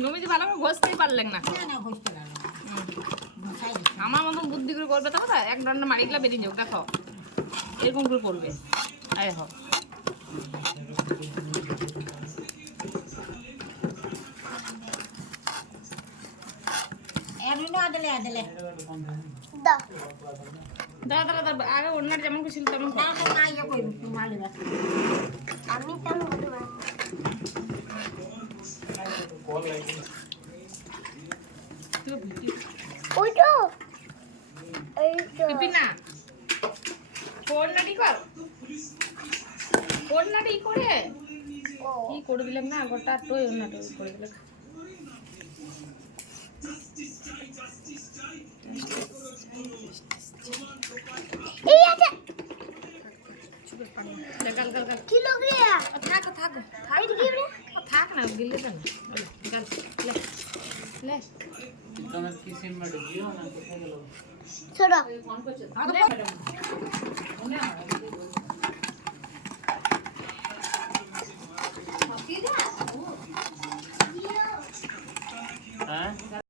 নমিতি ভালো করে ঘষতেই পারলেন না। আমার মতন বুদ্ধি করে করবে তবে এক দণ্ড মারিগুলা বেরিয়ে যাও দেখো এরকম করে করবে। আয় হোক দাদা দাদা আগে অন্যার যেমন ছিল তেমন আমি তেমন ওই তো না কন্যাটি কর কন্যাটি করে কি করে দিলাম না গোটা টই অন্যটা করে দিলাম। এই আছে গাল গাল গাল কি লোক রে থাক থাক এই কি রে থাক না গিলে দেন গাল লে লে তোমার কি সিম মার দিও না কোথায় গেল ছোড়া ফোন করছে